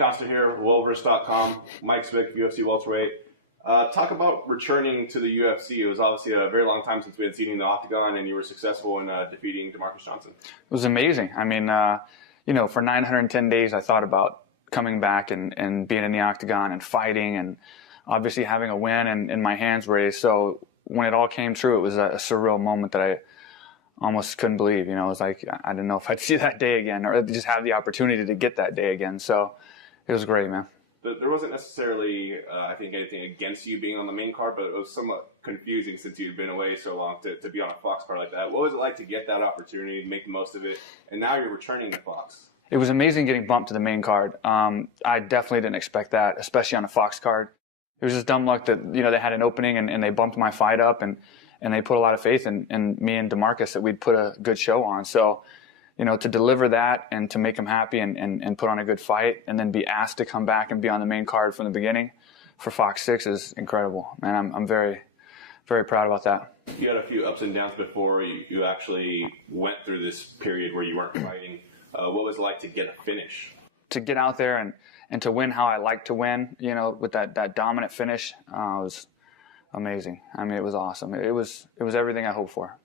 Costa here, Welterweight.com. Mike Swick, UFC Welterweight. Talk about returning to the UFC. It was obviously a very long time since we had seen you in the octagon, and you were successful in defeating DeMarcus Johnson. It was amazing. I mean, for 910 days, I thought about coming back and being in the octagon and fighting, and obviously having a win and in my hands raised. So when it all came true, it was a surreal moment that I almost couldn't believe. It was like I didn't know if I'd see that day again, or just have the opportunity to get that day again. So it was great, man. There wasn't necessarily, I think, anything against you being on the main card, but it was somewhat confusing since you'd been away so long to be on a Fox card like that. What was it like to get that opportunity, make the most of it, and now you're returning to Fox? It was amazing getting bumped to the main card. I definitely didn't expect that, especially on a Fox card. It was just dumb luck that they had an opening and they bumped my fight up, and they put a lot of faith in me and DeMarcus that we'd put a good show on. So, to deliver that and to make him happy and put on a good fight, and then be asked to come back and be on the main card from the beginning for Fox 6 is incredible. Man, I'm very, very proud about that. You had a few ups and downs before you actually went through this period where you weren't fighting. What was it like to get a finish? To get out there and to win how I like to win, with that dominant finish, was amazing. I mean, it was awesome. It was everything I hoped for.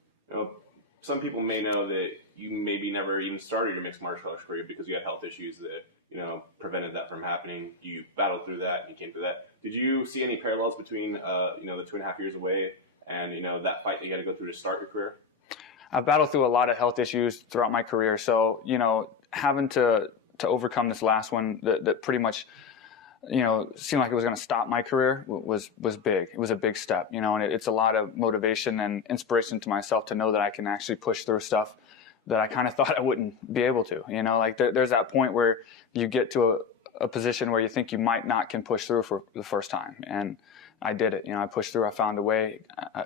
Some people may know that you maybe never even started your mixed martial arts career because you had health issues that prevented that from happening. You battled through that and you came through that. Did you see any parallels between the 2.5 years away and that fight that you had to go through to start your career? I've battled through a lot of health issues throughout my career, so having to overcome this last one that pretty much seemed like it was going to stop my career was big. It was a big step, and it's a lot of motivation and inspiration to myself to know that I can actually push through stuff that I kind of thought I wouldn't be able to. There's that point where you get to a position where you think you might not can push through for the first time, and I did it. I pushed through. I found a way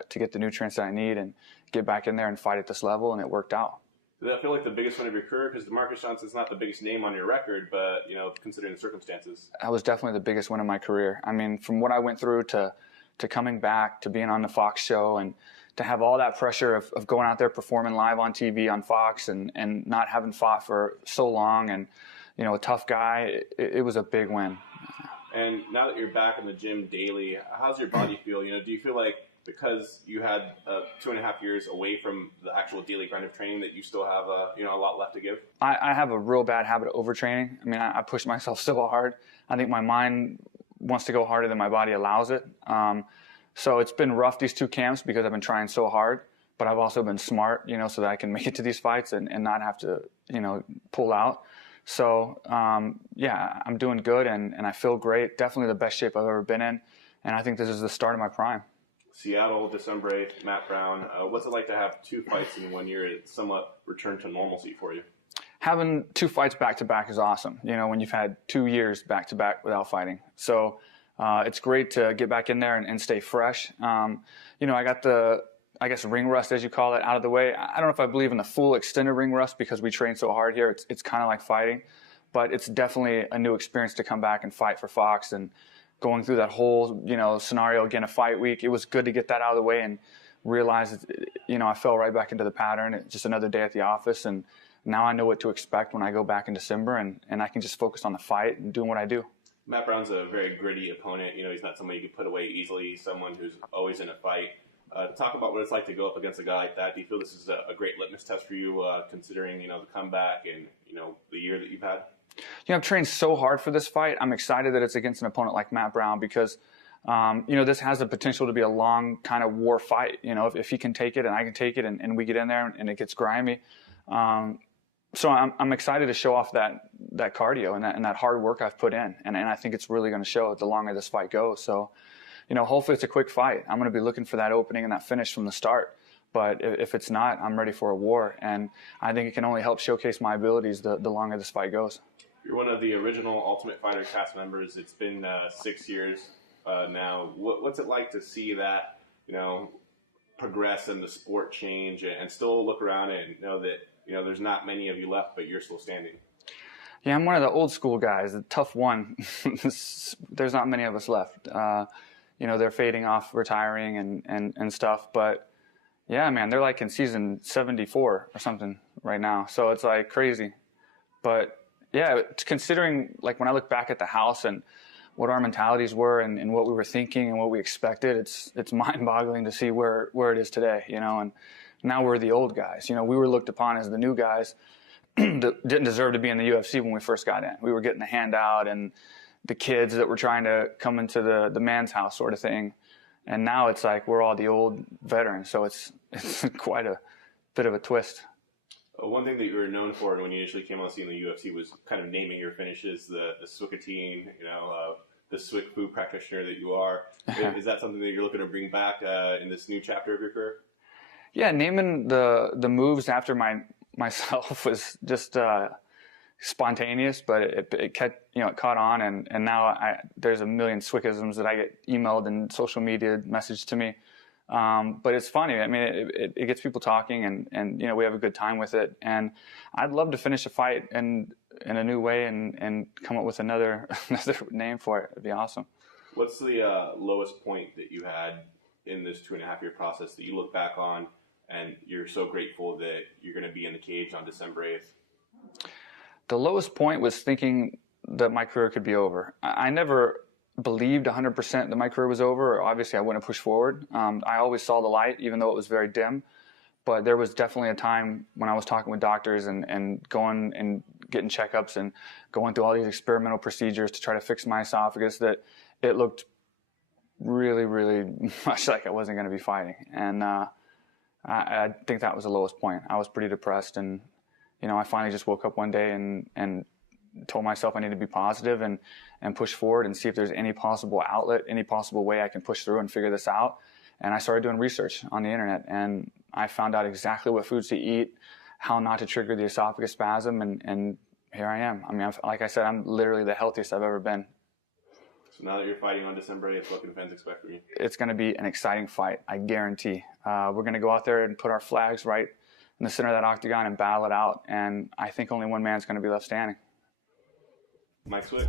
to get the nutrients that I need and get back in there and fight at this level, and it worked out. Did that feel like the biggest win of your career? Because DeMarcus Johnson's not the biggest name on your record, but considering the circumstances. That was definitely the biggest win of my career. I mean, from what I went through to coming back, to being on the Fox show, and to have all that pressure of going out there performing live on TV on Fox and not having fought for so long, and a tough guy, it was a big win. And now that you're back in the gym daily, how's your body feel? Do you feel like because you had 2.5 years away from the actual daily grind of training that you still have a lot left to give? I have a real bad habit of overtraining. I mean, I push myself so hard. I think my mind wants to go harder than my body allows it. So it's been rough these 2 camps because I've been trying so hard, but I've also been smart, so that I can make it to these fights and not have to, pull out. So, I'm doing good and I feel great. Definitely the best shape I've ever been in. And I think this is the start of my prime. Seattle, December 8th, Matt Brown. What's it like to have 2 fights in 1 year? It's somewhat returned to normalcy for you. Having 2 fights back-to-back is awesome, when you've had 2 years back-to-back without fighting. So it's great to get back in there and stay fresh. I got the, ring rust, as you call it, out of the way. I don't know if I believe in the full extended ring rust because we train so hard here. It's kind of like fighting, but it's definitely a new experience to come back and fight for Fox, and going through that whole, scenario again, a fight week. It was good to get that out of the way and realize, I fell right back into the pattern. It's just another day at the office, and now I know what to expect when I go back in December, and I can just focus on the fight and doing what I do. Matt Brown's a very gritty opponent. He's not somebody you can put away easily. He's someone who's always in a fight. Talk about what it's like to go up against a guy like that. Do you feel this is a great litmus test for you, considering, the comeback and, the year that you've had? I've trained so hard for this fight. I'm excited that it's against an opponent like Matt Brown because, this has the potential to be a long kind of war fight. If he can take it and I can take it and we get in there and it gets grimy. So I'm excited to show off that cardio and that hard work I've put in. And I think it's really going to show the longer this fight goes. So, hopefully it's a quick fight. I'm going to be looking for that opening and that finish from the start. But if it's not, I'm ready for a war. And I think it can only help showcase my abilities the longer this fight goes. You're one of the original Ultimate Fighter cast members. It's been 6 years now. What's it like to see that, progress and the sport change and still look around and know that, there's not many of you left, but you're still standing? Yeah, I'm one of the old school guys, the tough one. There's not many of us left. They're fading off, retiring and stuff. But, yeah, man, they're like in season 74 or something right now. So it's like crazy. But Yeah, considering like when I look back at the house and what our mentalities were and what we were thinking and what we expected, it's mind-boggling to see where it is today, you know. And now we're the old guys. You know, we were looked upon as the new guys that didn't deserve to be in the UFC when we first got in. We were getting the handout and the kids that were trying to come into the man's house sort of thing. And now it's like we're all the old veterans. So it's quite a bit of a twist. One thing that you were known for when you initially came on the scene in the UFC was kind of naming your finishes, the Swickatine, you know, the Swick food practitioner that you are. Is that something that you're looking to bring back in this new chapter of your career? Yeah, naming the moves after myself was just spontaneous, but it caught on, and now there's a million Swickisms that I get emailed and social media messaged to me. But it's funny. I mean, it gets people talking, and you know, we have a good time with it. And I'd love to finish a fight in a new way and come up with another name for it. It'd be awesome. What's the lowest point that you had in this 2.5-year process that you look back on and you're so grateful that you're going to be in the cage on December 8th? The lowest point was thinking that my career could be over. I never believed 100% that my career was over, or obviously I wouldn't push forward. I always saw the light, even though it was very dim. But there was definitely a time when I was talking with doctors and going and getting checkups and going through all these experimental procedures to try to fix my esophagus that it looked really, really much like I wasn't going to be fighting. And I think that was the lowest point. I was pretty depressed, and you know, I finally just woke up one day and told myself I need to be positive and push forward and see if there's any possible outlet, any possible way I can push through and figure this out. And I started doing research on the internet, and I found out exactly what foods to eat, how not to trigger the esophagus spasm, and here I am. I mean, like I said, I'm literally the healthiest I've ever been. So now that you're fighting on December 8th, what can fans expect from you? It's going to be an exciting fight, I guarantee. We're going to go out there and put our flags right in the center of that octagon and battle it out. And I think only one man's going to be left standing. Mike Swick.